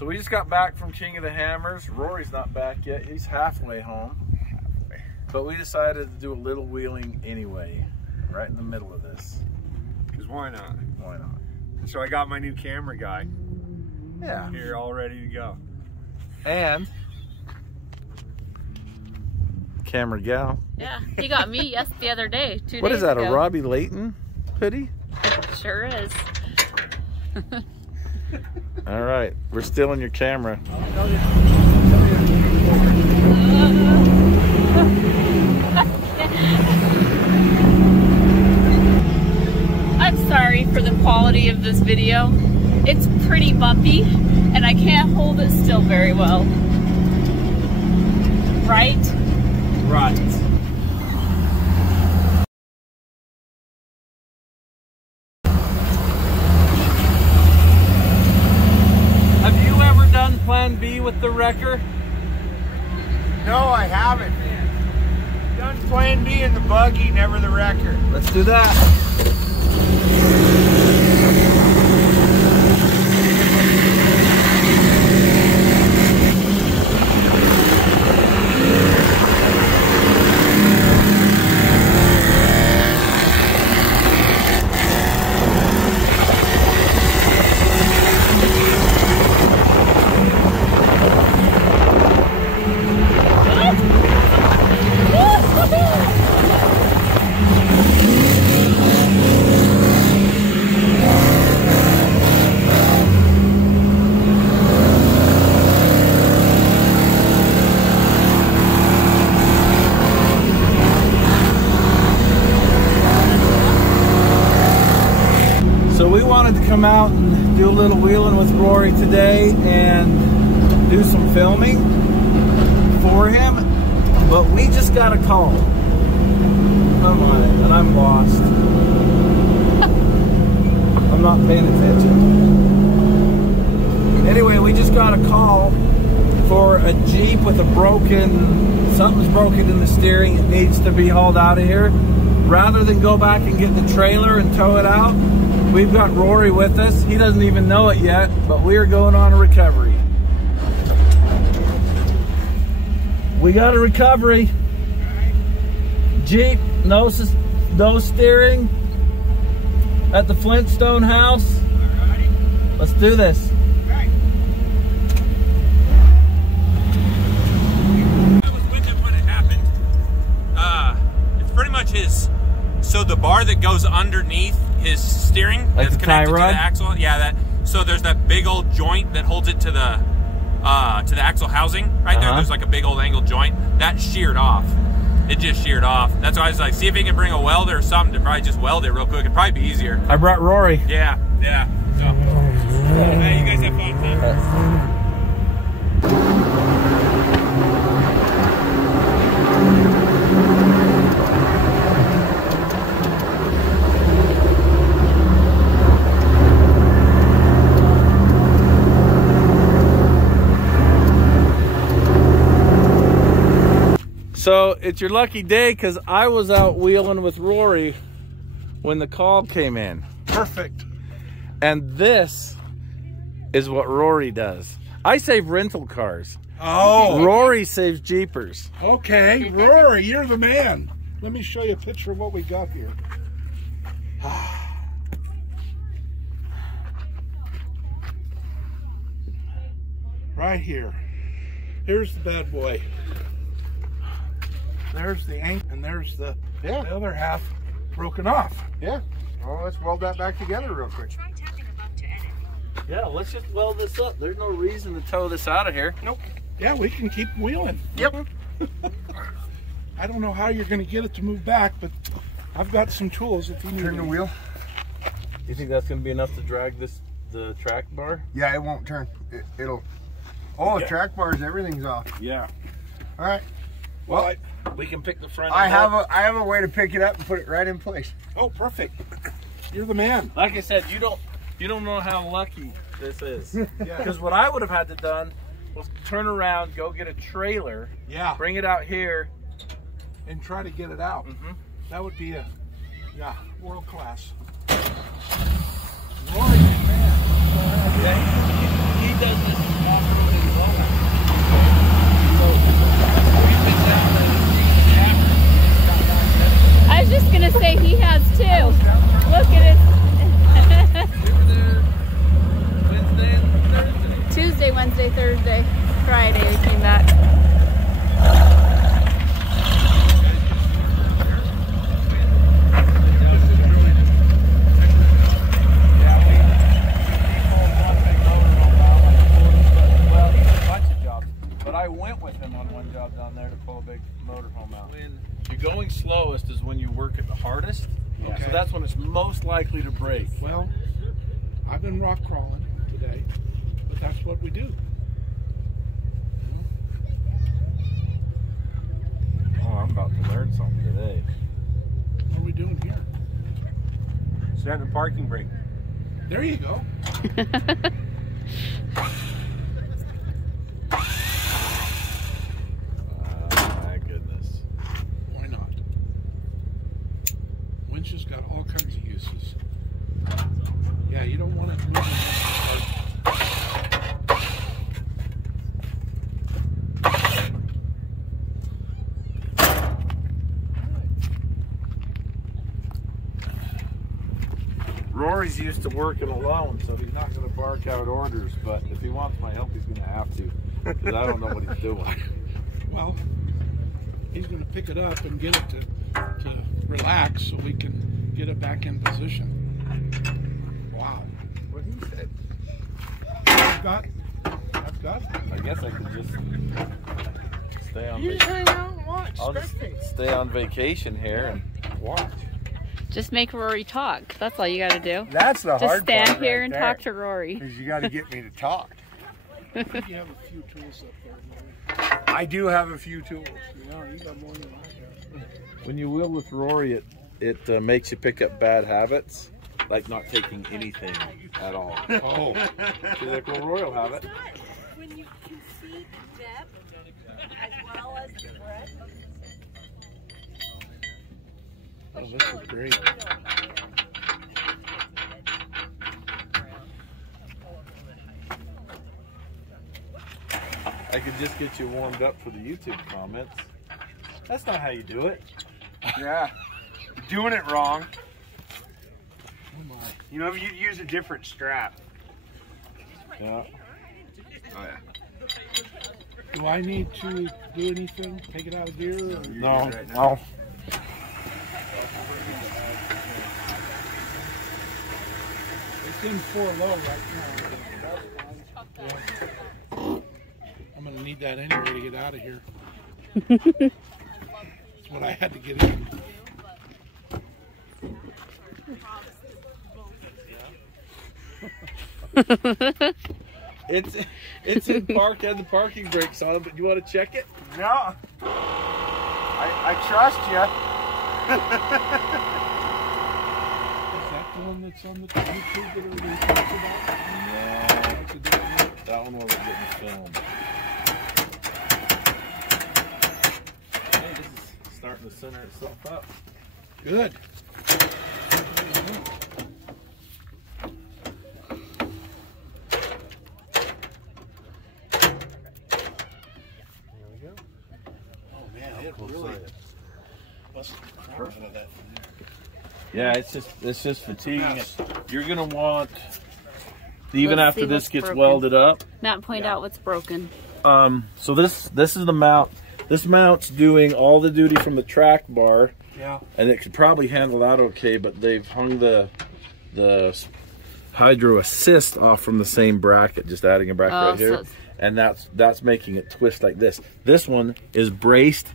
So we just got back from King of the Hammers. Rory's not back yet. He's halfway home. But we decided to do a little wheeling anyway, right in the middle of this. Because why not? Why not? And so I got my new camera guy. Yeah. Here, all ready to go. And camera gal. Yeah, he got me the other day. 2 days What is that, ago. a Robbie Layton hoodie? Sure is. All right, we're stealing your camera. I'm sorry for the quality of this video. It's pretty bumpy and I can't hold it still very well. Right? Right. Have you ever done Plan B with the wrecker? No, I haven't. Done Plan B in the buggy, never the wrecker. Let's do that. So we wanted to come out and do a little wheeling with Rory today and do some filming for him, but we just got a call. Come on, and I'm lost. I'm not paying attention. Anyway, we just got a call for a Jeep with something's broken in the steering. It needs to be hauled out of here. Rather than go back and get the trailer and tow it out, we've got Rory with us. He doesn't even know it yet, but we're going on a recovery. We got a recovery. Jeep, no steering at the Flintstone house. Let's do this. I was with him when it happened. It's pretty much his. So the bar that goes underneath his steering, Like that's the tie connected to rod? the axle. Yeah, that. So there's that big old joint that holds it to the axle housing right there. There's like a big old angled joint that sheared off. It just sheared off. That's why I was like, see if he can bring a welder or something to probably just weld it real quick. It'd probably be easier. I brought Rory. Yeah. So, hey, you guys have fun. So it's your lucky day because I was out wheeling with Rory when the call came in. Perfect. And this is what Rory does. I save rental cars. Oh, Rory saves Jeepers. okay. Rory, you're the man. Let me show you a picture of what we got here. Right here. Here's the bad boy. There's the ink, and there's the other half broken off. Yeah. Well, let's weld that back together real quick. Yeah, let's just weld this up. There's no reason to tow this out of here. Nope. Yeah, we can keep wheeling. Yep. I don't know how you're going to get it to move back, but I've got some tools if you need Turn the them. wheel. You think that's going to be enough to drag the track bar? Yeah, it won't turn. It'll. Oh, the track bars, everything's off. Yeah. All right. Well, We can pick the front. I have a way to pick it up and put it right in place. oh, perfect. You're the man. Like I said, you don't know how lucky this is. Because what I would have had to done was turn around, go get a trailer, Yeah. bring it out here, And try to get it out. Mhm. That would be world class. Rory, man. Yeah, he does this Wednesday, Thursday, Friday we came back. But I went with him on one job down there to pull a big motorhome out. When you're going slowest is when you work at the hardest. Okay. So that's when it's most likely to break. Well, I've been rock crawling today, but that's what we do. Oh, I'm about to learn something today. What are we doing here? Setting a parking brake. There you go. My goodness. Why not? Winches got all kinds of uses. Yeah, you don't want it moving. Rory's used to working alone, so he's not going to bark out orders, but if he wants my help, he's going to have to, because I don't know what he's doing. Well, he's going to pick it up and get it to relax so we can get it back in position. Wow. What he said. I've got it. I guess I could just stay on You just hang out and watch. I'll just stay on vacation here and watch. Just make Rory talk. That's all you got to do. That's the hard part. Just stand here right and there, talk to Rory. because you got to get me to talk. You have a few tools up there, Rory. I do have a few tools. No, you got more than I got. When you wheel with Rory, it makes you pick up bad habits, like not taking anything at all. Oh. She's like, well, Rory will have it. When you can see the depth as well as the breadth. Oh, this is great. I could just get you warmed up for the YouTube comments. That's not how you do it. Yeah. You're doing it wrong. Oh my. You know, you'd use a different strap. Yeah. Oh, yeah. Do I need to do anything? Take it out of gear? Or? No. Right now. It's in 4 low right now. Yeah. I'm going to need that anyway to get out of here. That's what I had to get in. It's in park, had the parking brakes on it, but you want to check it? No. I trust you. Is that the one that's on the YouTube that everybody talks about? No, That's a different one. that one wasn't getting filmed. Hey, this is starting to center itself up. Good. There we go. Oh man, it really busted the crap out of that. Yeah, it's just fatiguing. You're gonna want, even Let's after see this what's gets broken. welded up. Matt, point out what's broken. So this is the mount. This mount's doing all the duty from the track bar. Yeah. And it could probably handle that okay, but they've hung the hydro assist off from the same bracket, just adding a bracket right here, and that's making it twist like this. This one is braced,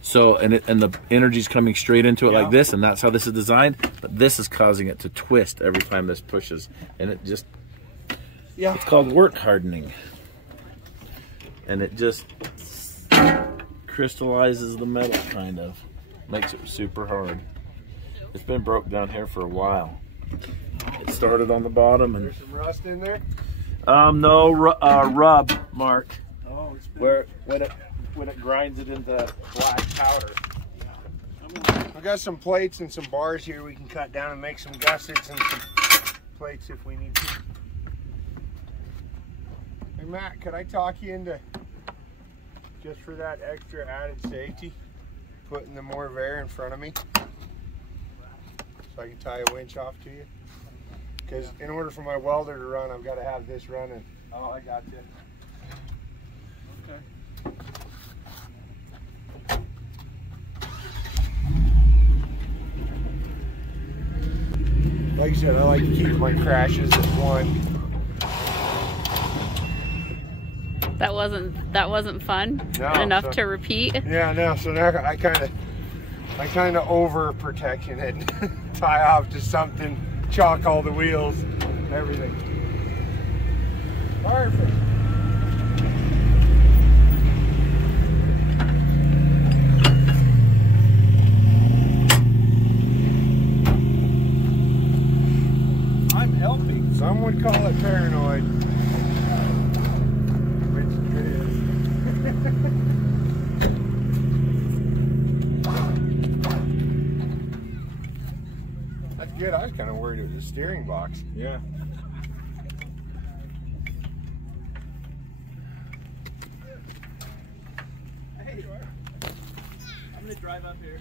so and the energy's coming straight into it like this, and that's how this is designed. But this is causing it to twist every time this pushes, and it just it's called work hardening, and it just crystallizes the metal, kind of makes it super hard. It's been broke down here for a while. It started on the bottom, and There's some rust in there. no rub, Mark. Oh, it's been... Where when it grinds it into black powder. I got some plates and some bars here we can cut down and make some gussets and some plates if we need to. Hey Matt, could I talk you into, just for that extra added safety, putting the Morvair in front of me so I can tie a winch off to you? Because in order for my welder to run, I've got to have this running. Oh, I got you. Okay. Like I said, I like to keep my crashes at 1. That wasn't fun. No, Enough to repeat. Yeah, no. So now I kind of over protection it, tie off to something, chalk all the wheels, everything. Perfect. I'm helping. Some would call it paranoid. Which it is. That's good. I was kind of worried it was a steering box. Yeah. Hey, you are. I'm gonna drive up here.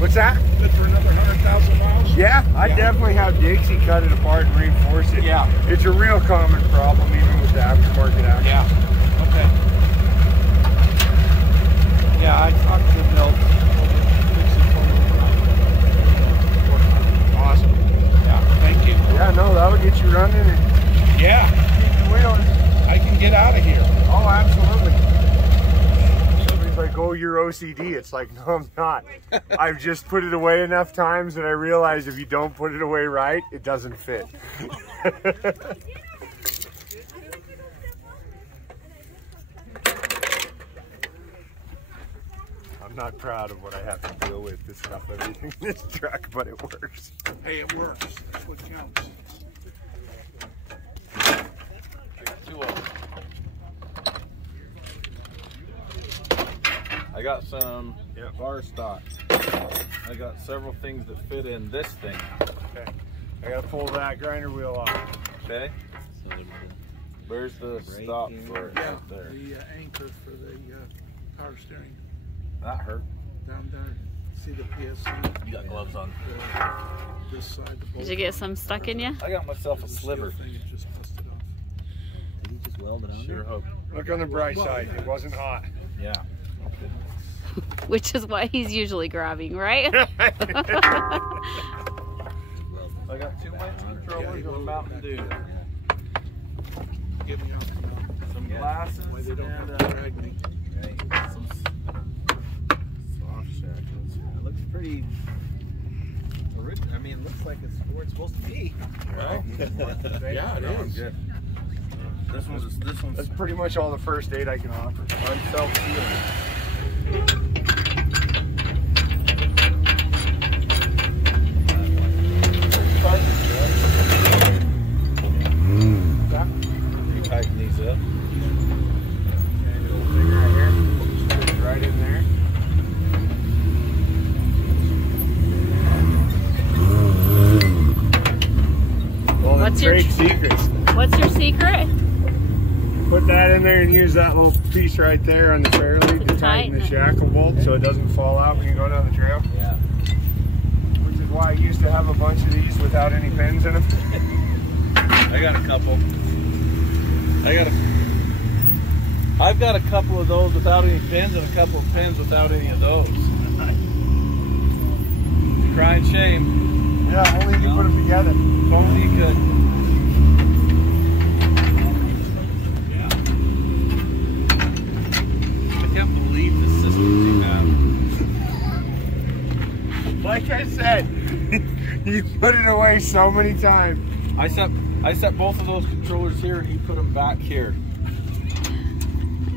What's that? Good for another 100,000 miles? Yeah, I definitely have Dixie cut it apart and reinforce it. Yeah. It's a real common problem even with the aftermarket action. Yeah. Okay. Yeah, I talked to Milt. Awesome. Yeah. Thank you. Yeah, no, that would get you running and Yeah, keep the wheels. I can get out of here. Oh, absolutely. Somebody's like, oh, you're OCD. It's like, no, I'm not. I've just put it away enough times that I realize if you don't put it away right, it doesn't fit. I'm not proud of what I have to deal with, this stuff, everything in this truck, but it works. Hey, it works. That's what counts. I got some bar stock. I got several things that fit in this thing. Okay. I gotta pull that grinder wheel off. Okay. Where's the stop for it? Yeah, Right there. the anchor for the power steering. That hurt. Down there. See the PSC? You got gloves on. This side. The Did you get some stuck in you? I got myself a sliver. Thing, it just busted off. Did he just weld it on Sure there? hope. Look on the bright side. It wasn't hot. Yeah. Which is what he's usually grabbing, right? I got 2 winch controllers of a Mountain Dew. Get me out. Some glasses Why they don't and have to drag me. some soft shackles. It looks pretty original. I mean, it looks like it's where it's supposed to be. Right? Yeah, it No, I'm is. good. This one's That's pretty much all the first aid I can offer. unself-sealing. Tighten these up. And little thing right here. Fits right in there. Well, What's your- trade secrets. What's your secret? Put that in there and use that little piece right there on the fairlead to tighten tighten the it. shackle bolt so it doesn't fall out when you go down the trail. Yeah. Which is why I used to have a bunch of these without any pins in them. I got a couple. I've got a couple of those without any pins and a couple of pins without any of those. Crying shame. Yeah, only if you put them together. If only you could. I can't believe the systems you have. Like I said, you put it away so many times. I set both of those controllers here and he put them back here.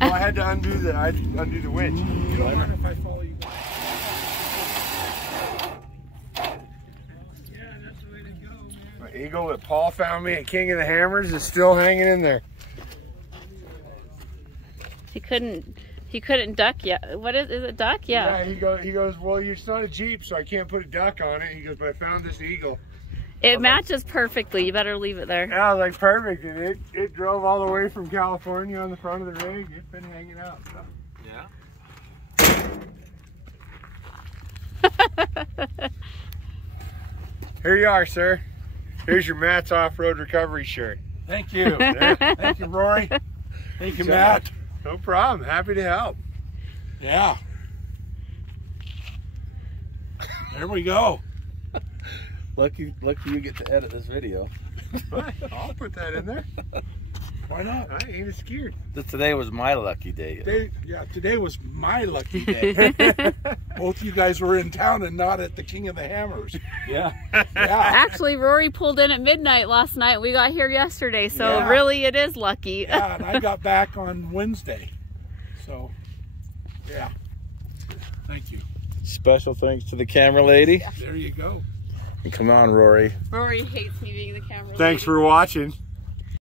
Well, I had to undo the winch. You don't mind if I follow you? My eagle that Paul found me at King of the Hammers is still hanging in there. He couldn't duck yet. What is it, duck? Yeah. He goes, well, it's not a Jeep, so I can't put a duck on it. He goes, but I found this eagle. It matches perfectly. You better leave it there. Yeah, I was like, perfect. And it drove all the way from California on the front of the rig. It's been hanging out. So. Yeah. Here you are, sir. Here's your Matt's Off-Road Recovery shirt. Thank you. Thank you, Rory. Thank you, Matt. No problem. Happy to help. Yeah. There we go. Lucky you get to edit this video. I'll put that in there. Why not? I ain't scared. Today was my lucky day. Today was my lucky day. Both you guys were in town and not at the King of the Hammers. Yeah. Yeah. Actually, Rory pulled in at midnight last night. We got here yesterday, so Yeah. really it is lucky. Yeah, and I got back on Wednesday. So, yeah. Thank you. Special thanks to the camera lady. There you go. Come on, Rory. Rory hates me being the camera Thanks lady. for watching.